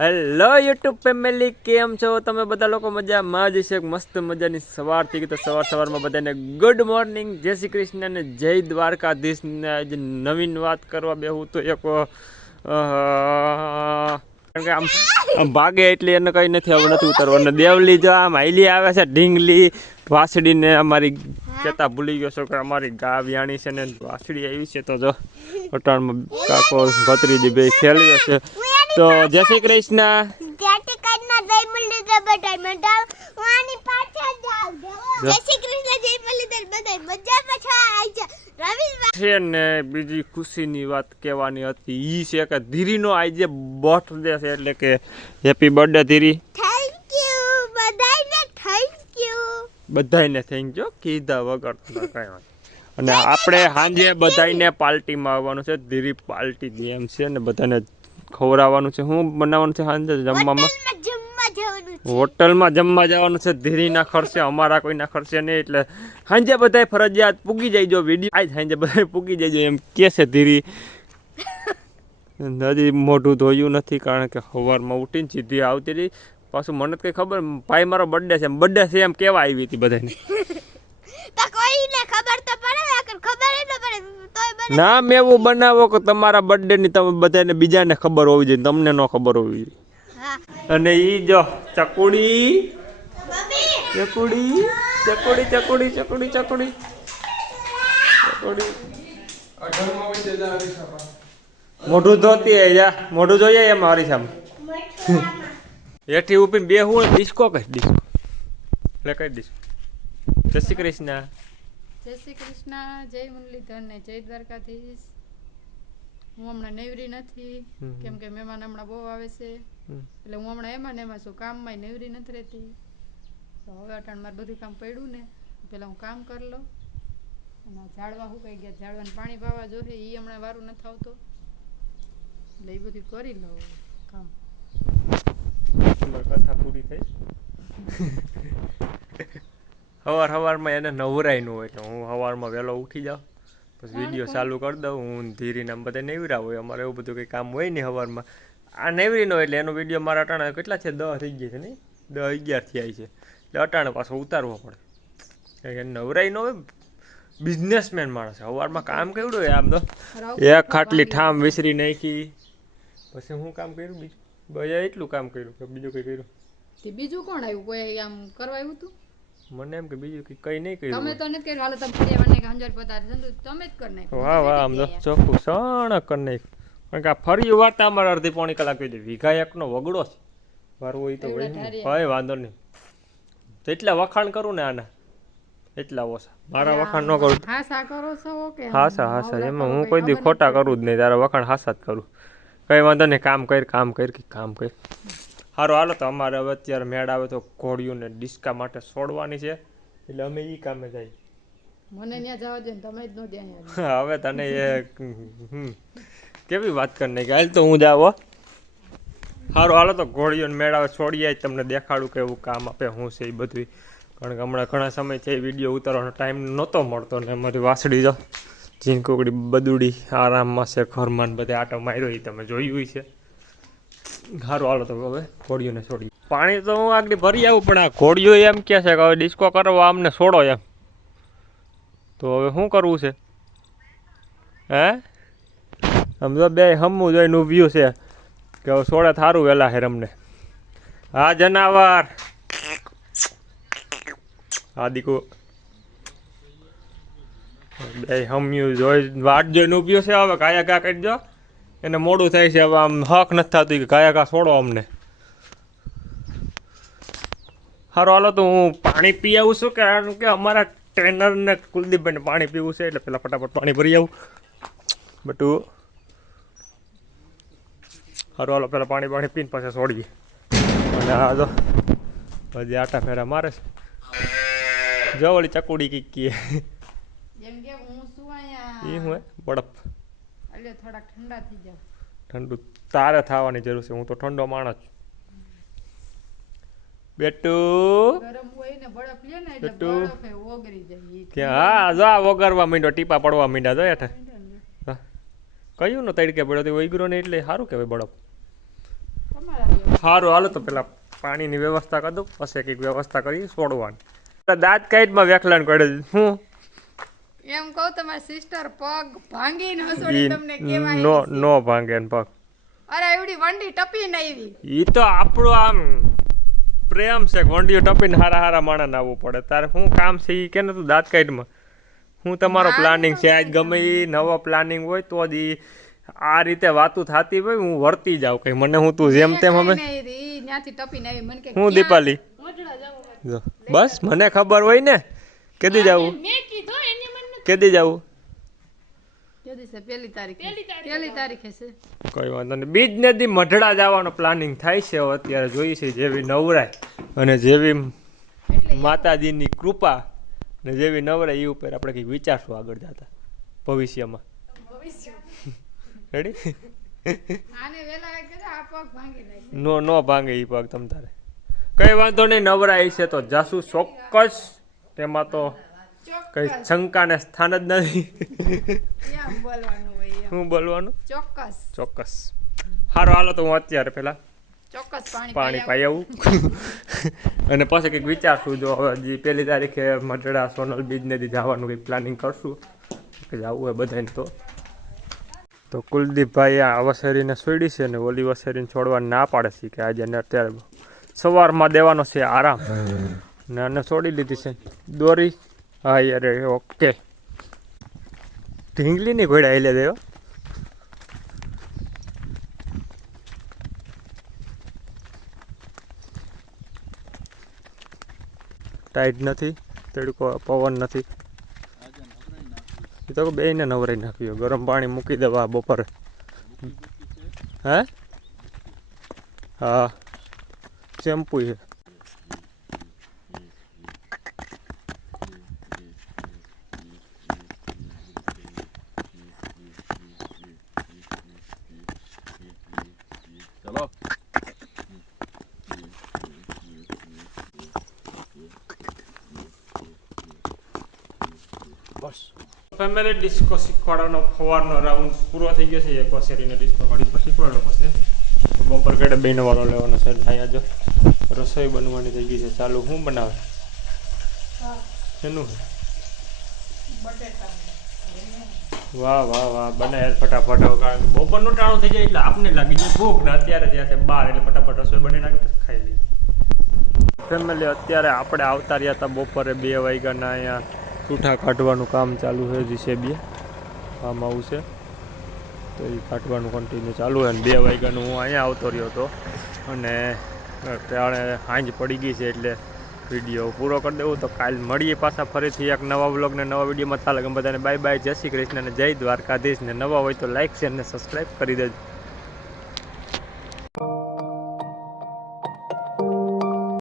Hello YouTube family, કેમ છો તમે બધા લોકો? મજામાં જ છે? મસ્ત મજાની સવાર થઈ ગઈ, તો સવારમાં બધાને ગુડ મોર્નિંગ, જય શ્રી કૃષ્ણ અને જય દ્વારકાધીશ ને આજે નવીન વાત કરવા બેહું તો એક કારણ કે આમ ભાગે એટલે એને કંઈ નથી હવે નથી ઉતરવું. અને દેવલી જો આમ હાઈલી આવે છે, ઢીંગલી વાસડીને અમારી કહેતા ભૂલી ગયો છો કે અમારી ગા વ્યાણી છે ને વાસડી આવી છે, તો જો અટાણમાં કાકો ભત્રીજી બે ખેલવે છે. તો જય શ્રી કૃષ્ણ. ને બીજી ખુશીની વાત કહેવાની હતી ઈ છે કે ધીરીનો આજે બર્થડે છે, એટલે કે હેપી બર્થડે ધીરી. બધાને થેન્ક યુ કીધા વગર કઈ વાત. અને આપણે સાંજે બધાને પાર્ટીમાં આવવાનું છે, ધીરી પાર્ટી ગેમ છે ને બધાને ખવડાવવાનું છે. શું બનાવવાનું છે સાંજે જમવામાં? હોટલમાં જમવા જવાનું છે. ધીરીના ખર્ચે, અમારા કોઈના ખર્ચે નહીં. એટલે સાંજે બધાય ફરજિયાત પૂગી જઈજો. વિડીયો આજ સાંજે બધાય પૂગી જઈજો એમ કે છે ધીરી. હજી મોઢું ધોયું નથી કારણ કે સવારમાં ઉઠીને સીધી આવતી રહી. પાછું મને કઈ ખબર, ભાઈ મારો બર્થડે છે, બર્થડે છે એમ કેવા આવી હતી બધાને. ના મેં એવું બનાવો કે તમારા બર્થડે ની તમે બધાને બીજાને ખબર હોવી જોઈએ, તમને ન ખબર હોવી જોઈએ. અને ઈ જો ચકુડી ચકુડી ચકુડી ચકુડી ચકુડી ચકુડી ચકુડી મોઢું ધોતી જા, મોઢું જોઈએ એમ મારી સામે હેઠી ઉપીને બે હું ડિસ્કો કઈ ડિસ્કો એટલે કઈ ડિસ્કો. જય શ્રી કૃષ્ણ. જય શ્રી કૃષ્ણ, જય મુરલીધર ને જય દ્વારકાધીશ. હું હમણાં નેવરી નથી કેમ કે મહેમાન હમણાં બહુ આવે છે, એટલે હું હમણાં એમાં છું, કામમાં નેવરી નથી રહેતી. તો હવે અટાણ મારે બધું કામ પડ્યું ને પેલા હું કામ કરી લઉં. અને ઝાડવા સુકાઈ ગયા, ઝાડવાને પાણી પાવા જોઈએ, એ હમણાં વારું નથી આવતો, એટલે એ બધું કરી લઉં કામ. કથા પૂરી થઈ. સવારમાં એને નવરાય ન હોય એટલે હું સવારમાં વહેલો ઉઠી જાઉં, પછી વિડીયો ચાલુ કરી દઉં. હું ધીરીને બધા નેવરા હોય, અમારે એવું બધું કંઈ કામ હોય નહીં સવારમાં. આ નેવરી ન હોય એટલે એનો વિડીયો મારા અટાણે કેટલા છે, 10 થઈ ગયા છે નહીં, 10-11 થયા છે, એટલે અટાણે પાછો ઉતારવો પડે. નવરાય ન હોય, બિઝનેસમેન માણસ સવારમાં કામ કેવડું હોય. આમ તો એક ખાટલી ઠામ વિસરી નાખી, પછી હું કામ કર્યું બીજું બધા એટલું કામ કર્યું કે બીજું કંઈ કર્યું. બીજું કોણ આવ્યું? કોઈ આમ કરવા આવ્યું હતું? મને એમ કે બીજું કઈ નહીં કર્યું. તમે તો નથી કર્યું, હાલો તમે ફરિયાવાને કે હંજર પતારે સંતુ તમે જ કરી નાખ્યું. વાહ વાહ, આમ તો ચોખ્ખું સણક કરી નાખ્યું. કારણ કે આ ફરી વાર્તા અમારે અડધી પોણી કલાક કહી દે. વીઘા એકનો વગડો છે મારું હોય તો હોય, કઈ વાંધો નહીં. જેટલા વખાણ કરું ને આના એટલા ઓછા. મારા વખાણ ન કરું. હાસા કરો છો કે? હાસા એમાં હું કોઈ દી ખોટા કરું જ નહીં. તારા વખાણ હાસા જ કરું. કઈ વાંધો નહીં, કામ કર. સારું હાલો. તો અમારે હવે અત્યારે મેળ આવે તો ઘોડીઓને ડિસ્કા માટે છોડવાની છે, એટલે અમે ઈ કામે જઈએ. મને ત્યાં જવા દે, તમે જ ન દે. હવે તને એ કેવી વાત કરી નાખી. હાલ તો હું જાવ. સારું હાલો. તો ઘોડીઓને મેળ આવે છોડીએ, તમને દેખાડું કે એવું કામ આપે શું છે એ બધું. કારણ કે હમણાં ઘણા સમયથી વિડીયો ઉતારવાનો ટાઈમ નહોતો મળતો ને અમારી વાસડી જો ઝીંકુકડી બદુડી આરામમાં છે, ઘરમાં બધે આટો માર્યો એ તમે જોયું છે. સારું હાલો. તો હવે ઘોડીઓને છોડી. પાણી તો હું આગળ ભરી આવું, પણ આ ઘોડીઓ એમ કહે છે કે હવે ડિસ્કો કરવા અમને છોડો એમ. તો હવે શું કરવું છે? હે આમ તો બે હમું જોઈને ઊભ્યું છે કે હવે છોડે થારું વહેલા હેર અમને. હા જનાવર, હા દીકુ બે હમ્યું જોઈ વાટ જોઈને ઊભ્યો છે. હવે કાયા કા કરી દો, એને મોડું થાય છે. હવે આમ હક નથી થતું કે કાયા કા છોડો અમને. સારું હાલો. તો હું પાણી પી આવું છું, કારણ કે અમારા ટ્રેનરને કુલદીપભાઈને પાણી પીવું છે, એટલે પેલા ફટાફટ પાણી ભરી આવું બટું. સારું હાલો. પેલા પાણી પીને પાછા છોડીએ. અને હા જો હજી આટા ફેરા મારે છે. જો ઓલી ચકુડી કીક કીએ જેમ કે હું શું આયા એ હું બરફ એટલે થોડાક ઠંડા થઈ જાવ. ઠંડુ તારે થવાની જરૂર છે, હું તો ઠંડો માણસ છું. બેટું ગરમ હોય ને બરફ લે ને એટલે બરફ ઓગળી જાય. ક્યાં? હા જો ઓગરવા માંડ્યો, ટીપા પડવા માંડ્યા. જો હેઠા કયું નો તડકે પડ્યો ઓગરો ને, એટલે સારું કહેવાય બરફ. તમારા સારું હાલો તો પેલા પાણીની વ્યવસ્થા કરી દઉં પછી કંઈક વ્યવસ્થા કરી છોડવાની દાંત કાઈટમાં વેખલાણ કરે હું એમ કહું તમારી સિસ્ટર પગ ભાંગી ન છોડી તમને કેવાય નો નો ભાંગે ને પગ અરે એવડી વંડી ટપી ન આવી ઈ તો આપણું આમ પ્રેમ છે વંડીઓ ટપીને હારા હારા માણસ આવવું પડે તારે શું કામ છે ઈ કે ને તું દાંત કાઈટમાં હું તમારો પ્લાનિંગ છે આજ ગમે ઈ નવો પ્લાનિંગ હોય તો જ ઈ આ રીતે વાતું થતી હોય હું વર્તી જાઉં કઈ મને હું તું જેમ તેમ અમે ત્યાંથી ટપી ન આવી મને કે હું દીપાલી બસ મને ખબર હોય ને કેદી જાવું કેદી જાવું પહેલી તારીખે છે કોઈ વાંધો નહીં બીજ ને દી મઢડા જવાનો પ્લાનિંગ થાય છે હવે અત્યારે જોઈએ છે જેવી નવરાય અને જેવી માતાજીની કૃપા ને જેવી નવરાય એ ઉપર આપણે કંઈક વિચારશું આગળ જતા ભવિષ્યમાં રેડી નો ભાંગે એ પગ તમ તારે કઈ વાંધો નહીં નવરાય છે તો જાસુ ચોક્કસ તેમાં તો કઈ શંકાને સ્થાન જ નથી શું બોલવાનું ચોક્કસ સારું હાલો તો હું અત્યારે પેલા પાણી પાઈ આવું અને પછી કંઈક વિચારશું જો હવે હજી 1 તારીખે મઢડા સોનલ બીજને જવાનું કંઈક પ્લાનિંગ કરશું કે જવું હોય બધાને તો કુલદીપભાઈ આ વસેરીને છોડી છે ને ઓલી વસેરીને છોડવા ના પાડે છે કે આજે અત્યારે સવારમાં દેવાનો છે આરામ ને અને છોડી લીધી છે દોરી હા યાર ઓકે ઢીંગલીની ઘોડા લે દેવો ટાઈટ નથી તડકો પવન નથી એ તો બેયને નવરાઈ નાખ્યો ગરમ પાણી મૂકી દેવા બપોરે હે હા શેમ્પુ છે ફેમિલી ડિસ્કો શીખવાડવાનો ફવારનો રાઉન્ડ પૂરો થઈ ગયો છે એક વસેરીને ડિસ્કો કાઢી પછી શીખવાડો પછી બપોર ઘડે બેનો વાળો લેવાનો છે અહીંયા જો રસોઈ બનવાની થઈ ગઈ છે ચાલુ શું બનાવે શેનું વાહ વાહ વાહ બને ફટાફટ કારણ કે બપોરનું ટાણું થઈ જાય એટલે આપને લાગી જાય ભૂખ ને અત્યારે ત્યાં છે 12 એટલે ફટાફટ રસોઈ બની નાખી પછી ખાઈ લઈએ ફેમિલી અત્યારે આપણે આવતા રહ્યા હતા બપોરે 2 વાગ્યાના અહીંયા ટૂઠા કાઢવાનું કામ ચાલુ છે જીસેબી કામ આવું છે તો એ કાઢવાનું કન્ટિન્યુ ચાલુ છે અને 2 વાગ્યાનું હું અહીંયા આવતો રહ્યો હતો અને ત્યારે સાંજ પડી ગઈ છે એટલે વિડીયો પૂરો કરી દેવું તો કાલ મળીએ પાછા ફરીથી એક નવા વ્લોગ ને નવા વિડીયોમાં ચાલે બધાને બાય બાય જય શ્રી કૃષ્ણ અને જય દ્વારકાધીશ ને નવા હોય તો લાઈક શેર ને સબસ્ક્રાઈબ કરી દેજો